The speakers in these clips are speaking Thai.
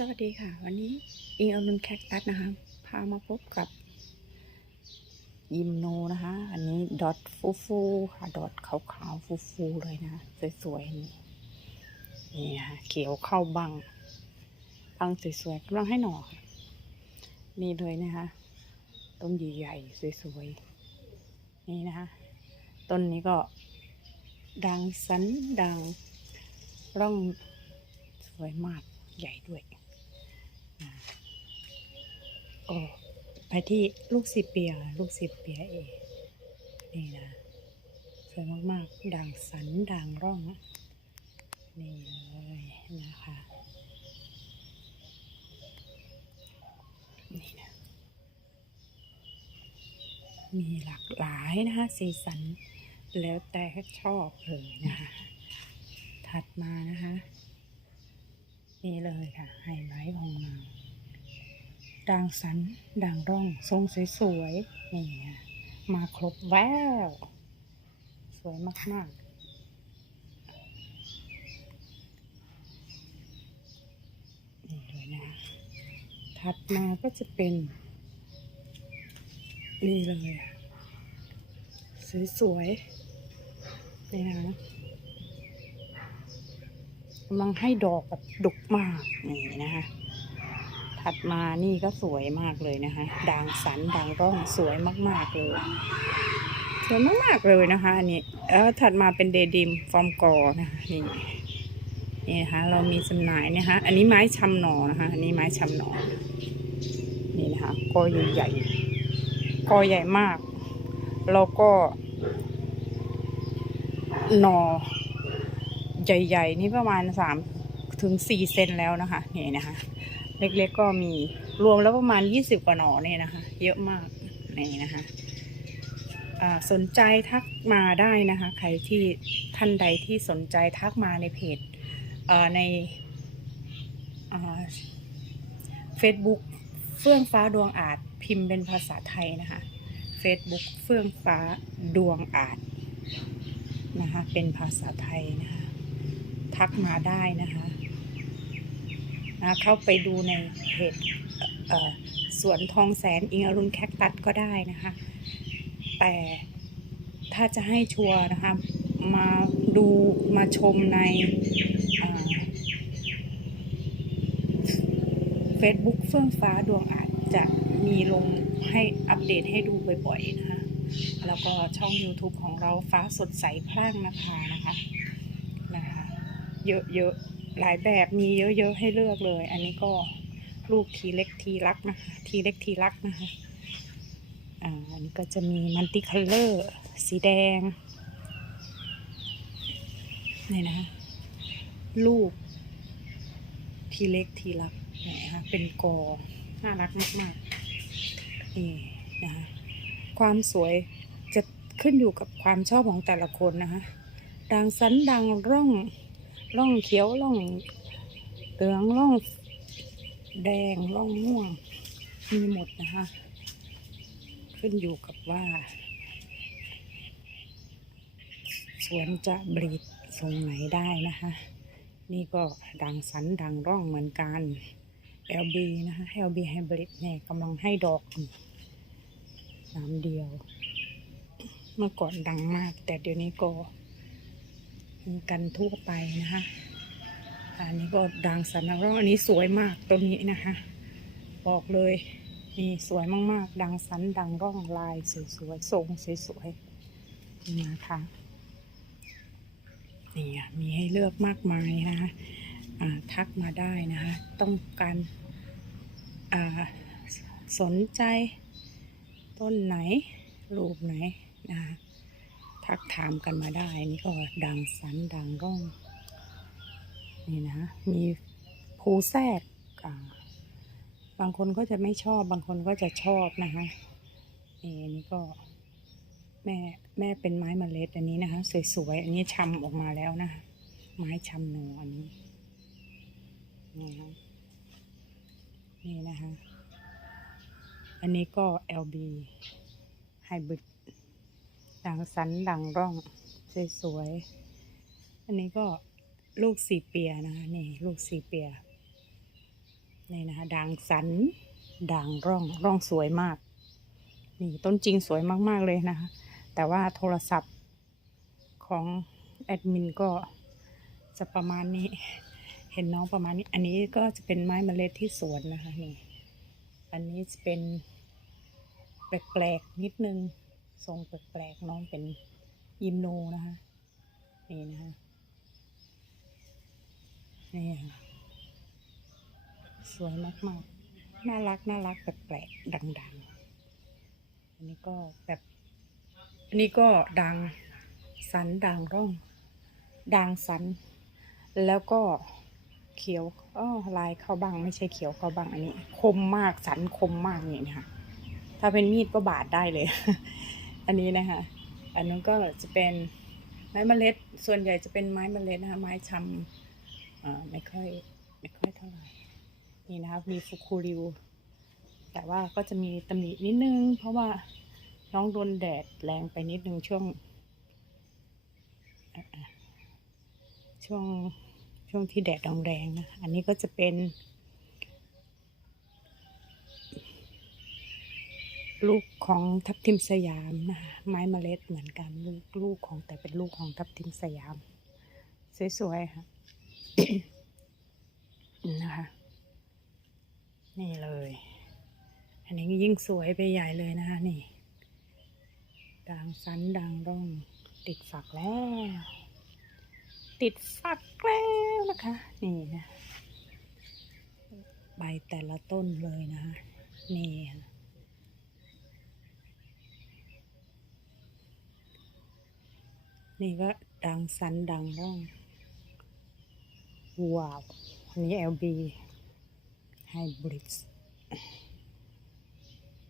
สวัสดีค่ะ วันนี้อิงอรุณแคคตัสนะคะ พามาพบกับ ยิมโนนะคะ อันนี้ดอทฟูฟูค่ะ ดอทขาวๆฟูฟูเลยนะ สวยๆนี่นี่ค่ะเขียวเข้าบัง บังสวยๆกำลังให้หน่อค่ะ นี่เลยนะคะ ต้นใหญ่ๆสวยๆ นี่นะคะ ต้นนี้ก็ ดังสันดังร่องสวยมากใหญ่ด้วย โอ้ไปที่ลูกสิเปียลูกสิเปียเอนี่นะสวยมากๆ ด่างสันด่างร่องนี่เลยนะคะนี่นะมีหลากหลายนะคะสีสันแล้วแต่ชอบเลยนะคะถัดมานะคะ นี่เลยค่ะไฮไลท์ของเราด่างสันด่างร่องทรงสวยๆนี่ค่ะมาครบแววสวยมากๆนี่เลยนะถัดมาก็จะเป็น นี่เลยอะสวยๆนี่นะ กำลังให้ดอกแบบดกมากนี่นะคะ ถัดมานี่ก็สวยมากเลยนะคะ ด่างสันด่างร่องสวยมากๆเลยสวยมากๆเลยนะคะ อันนี้แล้วถัดมาเป็นเดดิมฟอร์มกอนะคะนี่นี่นะคะเรามีจำหน่ายนะคะ อันนี้ไม้ชำหนอนะคะ อันนี้ไม้ชำหนอนี่นะคะกอใหญ่ๆกอใหญ่มาก แล้วก็หนอ ใหญ่ ๆ นี่ประมาณสามถึงสี่เซนแล้วนะคะนี่นะคะ เล็กๆก็มีรวมแล้วประมาณยี่สิบกว่าหนอเนี่ยนะคะ เยอะมากนี่นะคะสนใจทักมาได้นะคะ ใครที่ท่านใดที่สนใจทักมาในเพจในเฟซบุ๊กเฟื่องฟ้าดวงอาจพิมพ์เป็นภาษาไทยนะคะ Facebook เฟื่องฟ้าดวงอาจนะคะเป็นภาษาไทยนะคะ ทักมาได้นะคะนะเข้าไปดูในเพจสวนทองแสนอิงอรุณแคคตัสก็ได้นะคะ แต่ถ้าจะให้ชัวร์นะคะมาดูมาชมในเฟซบุ๊กเฟื่องฟ้าดวงอาจจะมีลงให้อัปเดตให้ดูบ่อยๆนะคะ แล้วก็ช่อง YouTube ของเราฟ้าสดใสพร่างนะคะนะคะนะคะ เยอะๆ หลายแบบมีเยอะๆ ให้เลือกเลย อันนี้ก็ลูกทีเล็กทีรักนะคะทีเล็กทีรักนะคะอ่าอันนี้ก็จะมีมัลติคัลเลอร์สีแดงนี่นะคะลูกทีเล็กทีรักนี่นะคะเป็นกอน่ารักมากๆนี่นะคะความสวยจะขึ้นอยู่กับความชอบของแต่ละคนนะคะด่างสันด่างร่อง ร่องเขียวร่องเหลืองร่องแดงร่องม่วง มีหมดนะคะ ขึ้นอยู่กับว่า สวนจะบรีดทรงไหนได้นะคะ นี่ก็ดังสันดังร่องเหมือนกัน LB นะคะ LB Hybrid เนี่ยกำลังให้ดอกน้ำเดียว เมื่อก่อนดังมาก แต่เดี๋ยวนี้ก็ มีกันทั่วไปนะคะอันนี้ก็ดังสันดังร่องอันนี้สวยมากตัวนี้นะคะ บอกเลยนี่สวยมากๆ ดังสันดังร่องลายสวยๆทรงสวยๆนะคะนี่มีให้เลือกมากมายนะคะทักมาได้นะคะ ต้องการสนใจต้นไหนรูปไหนนะคะ ทักถามกันมาได้ นี่ก็ดังสันดังร่องนี่นะมีภูแทรกบางคนก็จะไม่ชอบบางคนก็จะชอบนะคะนี่อันนี้ก็แม่แม่เป็นไม้มเมล็ดอันนี้นะคะ สวยๆอันนี้ชำออกมาแล้วนะคะไม้ชำโนอันนี้นี่นะนี่นะคะ อันนี้ก็ LB ไฮบริ ด่างสันด่างร่อง สวยๆ อันนี้ก็ลูกสีเปียนะคะนี่ลูกสีเปียนี่นะคะด่างสันด่างร่องร่องสวยมาก นี่ต้นจริงสวยมากๆเลยนะคะ แต่ว่าโทรศัพท์ของแอดมินก็จะประมาณนี้เห็นน้องประมาณนี้ อันนี้ก็จะเป็นไม้เมล็ดที่สวนนะคะนี่ อันนี้จะเป็นแปลกๆนิดนึง ทรงแปลกๆน้องเป็นยิมโนนะคะ นี่นะคะนี่สวยมากๆ น่ารักน่ารักแปลกๆดังๆ อันนี้ก็แบบอันนี้ก็ดังสันด่างร่องด่างสัน แล้วก็เขียวอ้อลายเข้าบ้างไม่ใช่เขียวเข้าบ้างอันนี้ คมมากสันคมมากอย่างนี่ค่ะ ถ้าเป็นมีดก็บาดได้เลย อันนี้นะคะอันนั้นก็จะเป็นไม้เมล็ด ส่วนใหญ่จะเป็นไม้เมล็ดนะคะไม้ชำอ่าไม่ค่อยไม่ค่อยเท่าไหร่นี่นะคะมีฟุคูริว แต่ว่าก็จะมีตำหนินิดนึง เพราะว่าน้องโดนแดดแรงไปนิดนึงช่วง ช่วงช่วงที่แดดแรงๆนะ อันนี้ก็จะเป็น ลูกของทับทิมสยามนะคะไม้เมล็ดเหมือนกันลูกลูกของแต่เป็นลูกของทับทิมสยาม สวยๆค่ะนะคะ นี่เลย อันนี้ยิ่งสวยไปใหญ่เลยนะคะนี่ด่างสันด่างร่องติดฝักแล้ว ติดฝักแล้วนะคะ นี่นะใบแต่ละต้นเลยนะ นี่ค่ะ นี่ก็ดังสันดังร่องว้าวอันนี้ LB Hybrid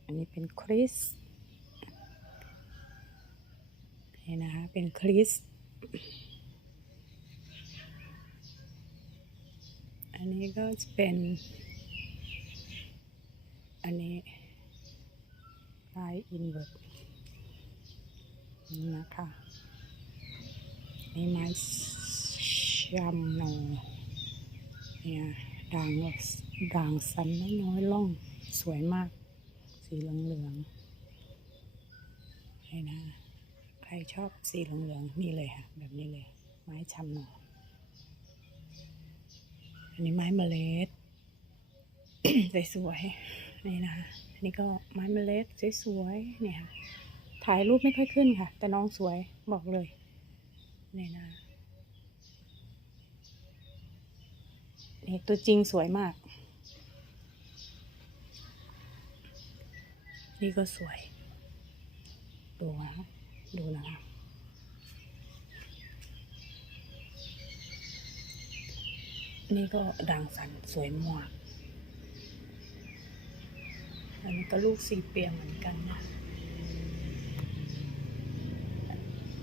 อันนี้เป็นคริสนี่นะคะ เป็นคริส อันนี้ก็จะเป็น อันนี้ลายอินเวอร์นี่นะคะ นี่ไม้ชัมโนเนี่ยด่างด่างสันน้อยๆล่องสวยมาก สีเหลืองๆนี่นะใครชอบสีเหลืองๆนี่เลยค่ะ แบบนี้เลย ไม้ชัมนอันนี้ไม้เมล็ดสวยๆนี่นะคะอันนี้ก็ไม้เมล็ดสวยๆเนี่ยค่ะถ่ายรูปไม่ค่อยขึ้นค่ะ แต่น้องสวยบอกเลย เนี่ยนะนี่ตัวจริงสวยมาก นี่ก็สวย ดูนะคะดูนะคะนี่ก็ด่างสันสวยมาก อันนี้ก็ลูกสีเปียงเหมือนกันนะ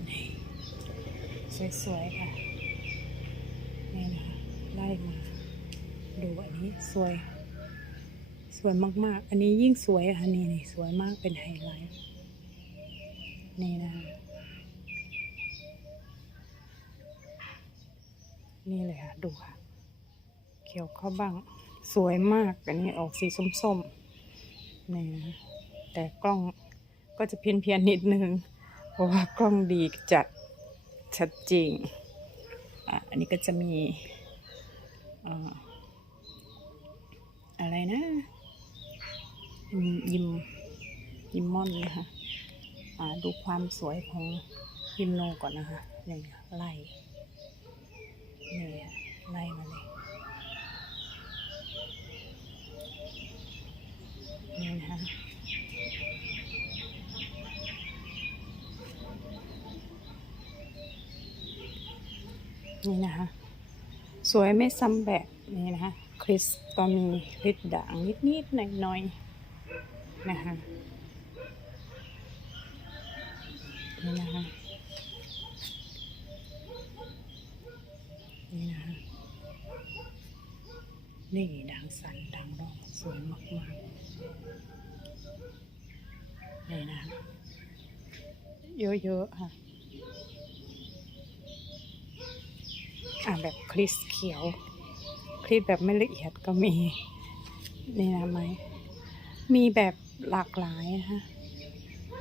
นี่ สวยๆค่ะนี่นะคะไล่มา ดูอันนี้สวย สวยมากๆ อันนี้ยิ่งสวยค่ะนี่นี่สวยมากเป็นไฮไลท์นี่นะคะนี่เลยค่ะ ดูค่ะ เขียวเข้าบ้าง สวยมาก อันนี้ออกสีส้มๆนี่นะแต่กล้องก็จะเพี้ยนๆนิดนึง เพราะว่ากล้องดีจัด ชัดจริงอะอันนี้ก็จะมีอะไรนะ ยิมยิมมอนนะคะอ่าดูความสวยของยิมโนก่อนนะคะนี่ไล่นี่ไล่มาเลยนี่นะคะ นี่นะคะ สวยไม่ซ้ำแบบนี่นะคะคริสก็มีฤทธิ์ด่างนิดๆหน่อยๆนะคะนี่นะคะนี่นะคะนี่ด่างสันด่างรองสวยมากๆนี่นะคะเยอะๆค่ะ อ่าแบบคริสเขียวคริสแบบไม่ละเอียดก็มีนี่นะไหมมีแบบหลากหลายนะคะ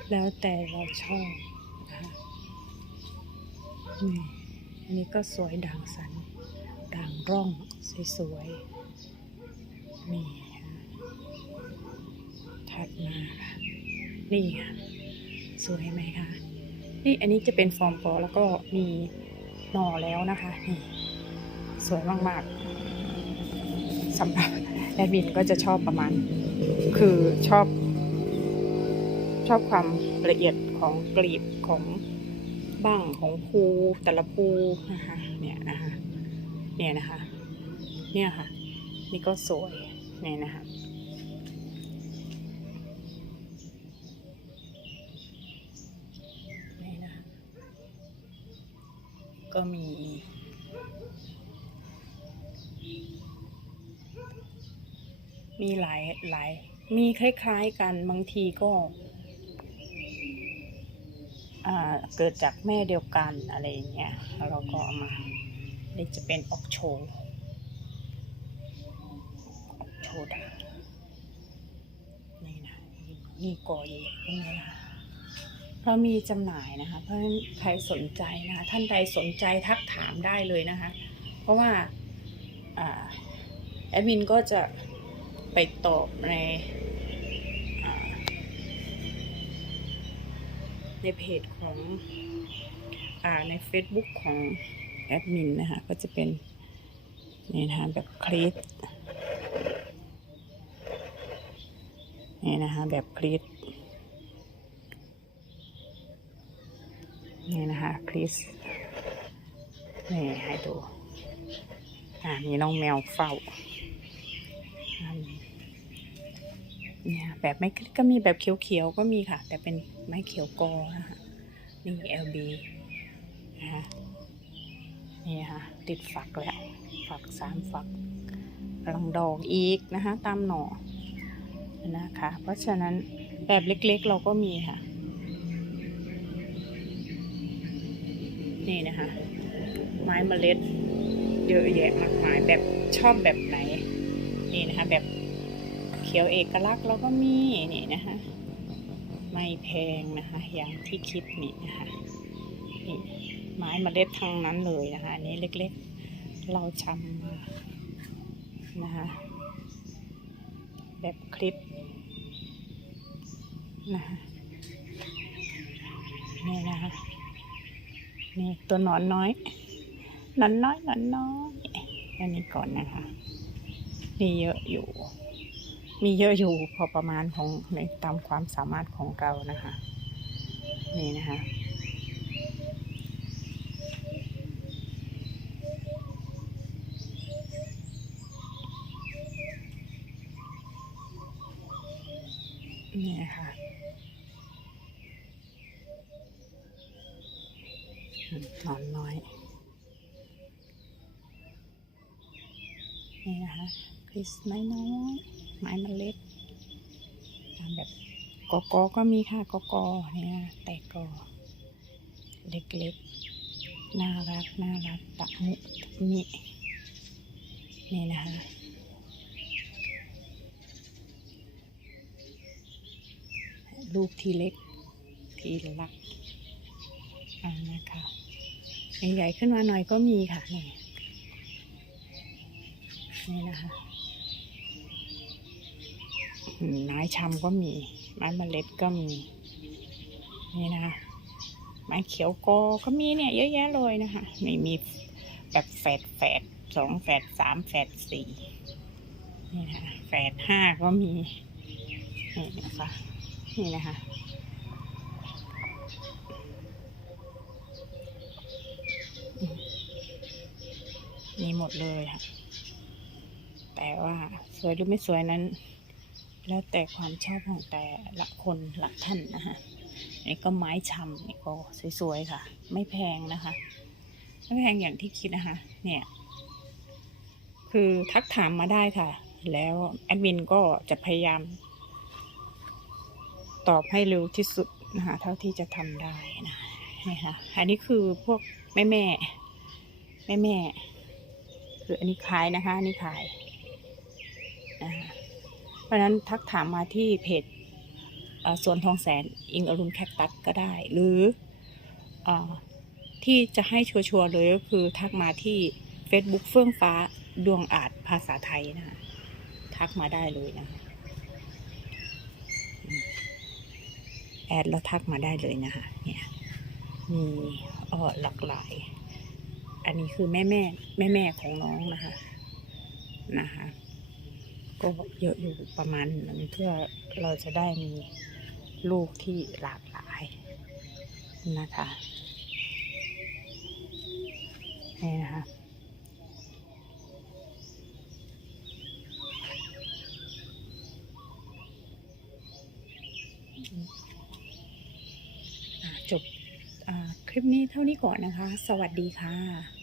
แล้วแต่เราชอบนะคะนี่อันนี้ก็สวยด่างสัน ด่างร่องสวยๆนี่ค่ะถัดมาค่ะนี่ค่ะสวยไหมคะนี่อันนี้จะเป็นฟอร์มปอแล้วก็มี หน่อแล้วนะคะนี่สวยมากๆสำหรับแอดมินก็จะชอบประมาณ คือชอบ ชอบความละเอียดของกลีบของบ้างของภูแต่ละภูนะคะเนี่ยนะคะเนี่ยนะคะ เนี่ยค่ะ นี่ก็สวยเนี่ยนะคะ นี่นะคะ ก็มี มีหลายหลาย มีคล้ายๆกันบางทีก็เกิดจากแม่เดียวกันอะไรอย่างเงี้ยเราก็เอามานี่จะเป็นออกโชว์ออกโชว์ดานี่นะนี่กอใหญ่ๆตรงนี้นะ เพราะมีจำหน่ายนะคะ เพราะฉะนั้นใครสนใจนะคะท่านใดสนใจทักถามได้เลยนะคะ เพราะว่าแอดมินก็จะไปตอบในในเพจของอใน Facebook ของแอดมินนะคะ ก็จะเป็นนี่นะคะแบบคลิปนี่นะคะแบบคลิป นี่นะคะคลิปนี่ให้ดู อ่ามีน้องแมวเฝ้าเนี่ยแบบไม่ก็มีแบบเขียวๆ ก็มีค่ะ แต่เป็นไม้เขียวกอนะคะนี่ LB นะคะนี่ค่ะ ติดฝักแล้ว ฝักสามฝักกำลังดอกอีกนะคะ ตามหน่อนะคะ เพราะฉะนั้นแบบเล็กๆเราก็มีค่ะ นี่นะคะ ไม้เมล็ด เยอะแยะมากมายแบบชอบแบบไหน นี่นะคะ แบบเขียวเอกลักษณ์เราก็มีนี่นะคะ ไม่แพงนะคะ อย่างที่คิดนี่นะคะนี่ไม้เมล็ดทั้งนั้นเลยนะคะอันนี้เล็กๆ เราชำมานะคะแบบคลิปนะคะนี่นะคะ นี่ตัวหนอนน้อยหนอนน้อยหนอนน้อยอันนี้ก่อนนะคะ มีเยอะอยู่ มีเยอะอยู่พอประมาณของในตามความสามารถของเรานะคะ นี่นะคะ นี่นะคะอืมหนอนน้อย นี่นะคะคริสไม้น้อยไม้มเมล็ดตามแบบกอกอก็มีค่ะกอกอเนี่ยแต่กอเล็กๆ น่ารักน่ารักตะมุตะมินี่นะคะลูกทีเล็กทีรักอ่านะคะใหญ่ๆขึ้นมาหน่อยก็มีค่ะนี่ นี่นะคะไม้ชำก็มี ไม้เมล็ดก็มี นี่นะคะ ไม้เขียวโกก็มีเนี่ย เยอะแยะเลยนะคะไม่มีแบบแฝดแฝดสองแฝดสามแฝดสี่นี่นะะแฝดห้าก็มีนี่นะคะนี่นะคะมีหมดเลยค่ะ แต่ว่าสวยหรือไม่สวยนั้น แล้วแต่ความชอบของแต่ละคนละท่านนะคะนี่ก็ไม้ชำนี่ก็สวยๆค่ะ ไม่แพงนะคะ ไม่แพงอย่างที่คิดนะคะ เนี่ย คือทักถามมาได้ค่ะ แล้วแอดมินก็จะพยายาม ตอบให้เร็วที่สุดนะคะเท่าที่จะทำได้นะนี่ค่ะ อันนี้คือพวกแม่แม่แม่แม่คืออันนี้ขายนะคะอันนี้ขาย นะคะเพราะนั้นทักถามมาที่เพจเอ่อสวนทองแสนอิงอรุณแคคตัสก็ได้ หรืออที่จะให้ชัวร์ๆเลยก็คือทักมาที่ Facebook เฟื่องฟ้าดวงอาจภาษาไทยนะคะทักมาได้เลยนะคะแอดแล้วทักมาได้เลยนะคะเนี่ยมีออหลากหลาย อันนี้คือแม่แม่แม่แม่ของน้องนะคะนะคะ ก็เยอะอยู่ประมาณหนึงเพื่อเราจะได้มีลูกที่หลากหลายนะคะนี่นะคะจบคลิปนี้เท่านี้ก่อนนะคะ สวัสดีค่ะ